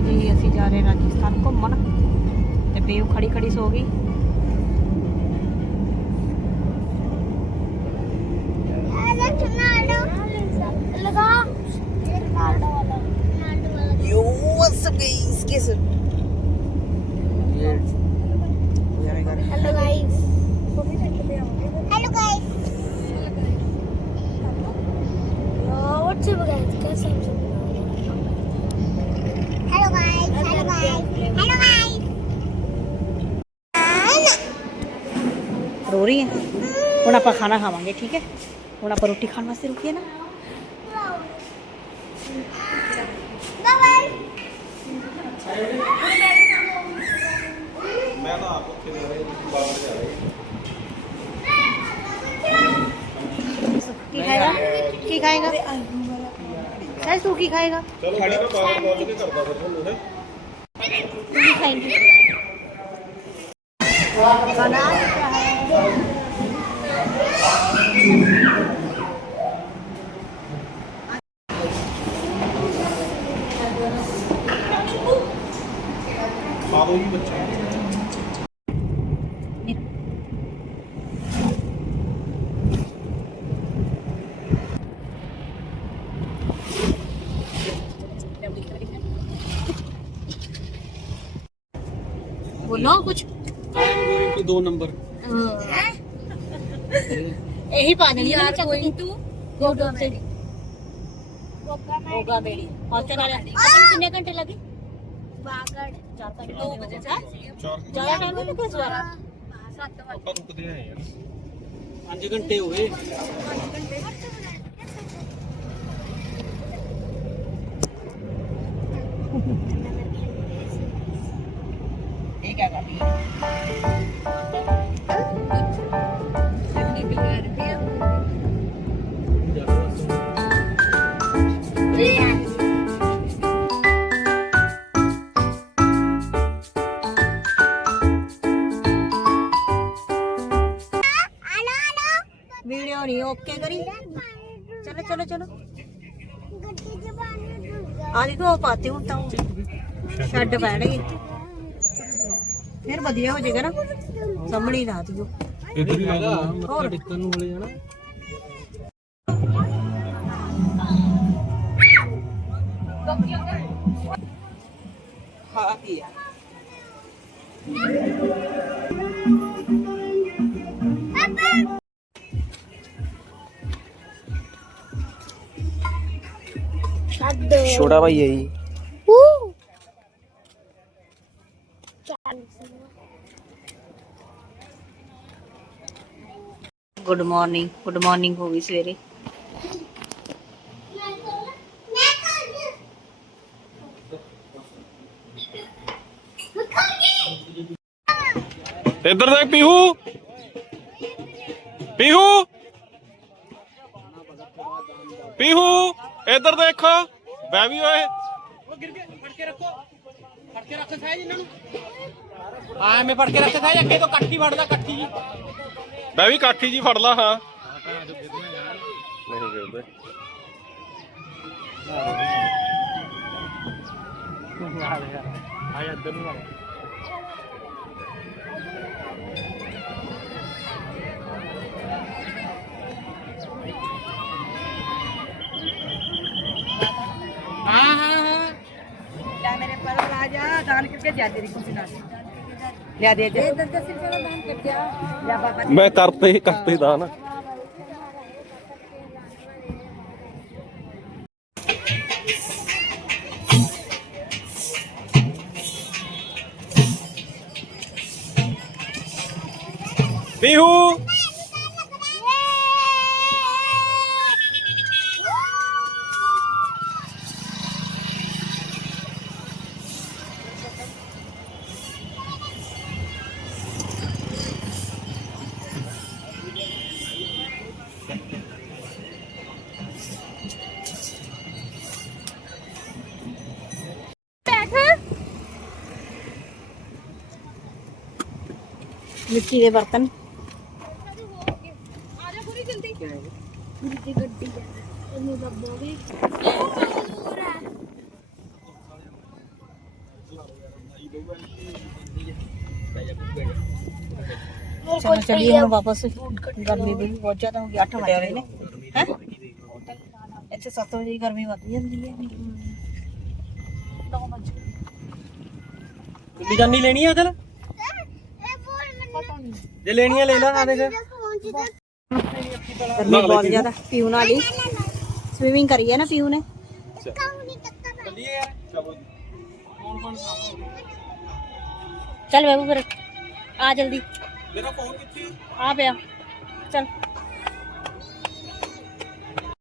जी असी जा रहे राजस्थान घूमन ते बेव खड़ी खड़ी सो गई। Hello guys, hello guys, what's up guys, कैसे हैं? Hello guys, hello guys, hello guys. रो रही है हुण आप खाना खावांगे, ठीक है। हुण आप रोटी खाने वास्ते रुकिए ना। मैं ना आप बाहर जा रही की खाएगा की खाएगा शायद तू की खाएगा चलो मैं ना बाहर पहुंच के करदा फिर ਤੁਹਾਨੂੰ है तू की खाएंगी खाना क्या है। खा दो जी बच्चा बोलो कुछ। गोइंग टू 2 नंबर यही पा देनी यार गोइंग टू गो टू से होगा मेरी हॉस्टल वाले कितने घंटे लगे बागड़ 2 बजे से 4 ज्यादा टाइम नहीं लगा सवारा। ਆਪਾਂ ਰੁਕਦੇ ਆਏ ਯਾਰ 5 ਘੰਟੇ ਹੋ ਗਏ ये क्या कर रही है वीडियो नहीं ओके करी। चलो चलो चलो आ देखो पाते हूँ तो छड़ पैणगे फिर वधिया हो जाएगा ना सामने ही ला दियो ਇਧਰ ਹੀ ਹੈਗਾ ਮੱਥਾ ਟੇਕਣ ਨੂੰ ਹਲੇ ਜਾਣਾ खा पिया छोटा भाई है जी गुड मॉर्निंग हो गई सवेरे। इधर देख पीहू पीहू पीहू इधर देखो बैबी ओए हाँ मैं फड़ के रखे था अगे तो कट्ठी फड़दा कट्ठी जी बैबी काठी जी फड़ ला हाँ नहीं गिरदे आया इधर ਨੂੰ हाँ हाँ हाँ या मेरे पर राजा दान करके जा तेरी खुशी ना ले दे दे दान कर दिया या बाबा मैं करते दान पीहू मिट्टी के बर्तन चलो चलिए हम वापस गर्मी भी बहुत ज्यादा होगी 8 बजे वाले ने हैं ਇੱਥੇ 7 ਵਜੇ ਗਰਮੀ ਵੱਧ ਜਾਂਦੀ ਹੈ ਕੁੱਲੀ ਜਾਨੀ ਲੈਣੀ ਆ ਅਕਲ ਜੇ ਲੈਣੀ ਆ ਲੈ ਲਾ ਆ ਦੇਖ ਗਰਮੀ ਬਹੁਤ ਜ਼ਿਆਦਾ ਪੀਉਣ ਵਾਲੀ ਸਵਿਮਿੰਗ ਕਰੀ ਹੈ ਨਾ ਪੀਉ ਨੇ ਚੱਲੀਏ ਯਾਰ ਚਲੋ ਕੌਣ ਚੱਲ ਬਾਬੂ ਫਿਰ ਆ ਜਲਦੀ ਮੇਰਾ ਫੋਨ ਕਿੱਥੇ ਆ ਪਿਆ ਚੱਲ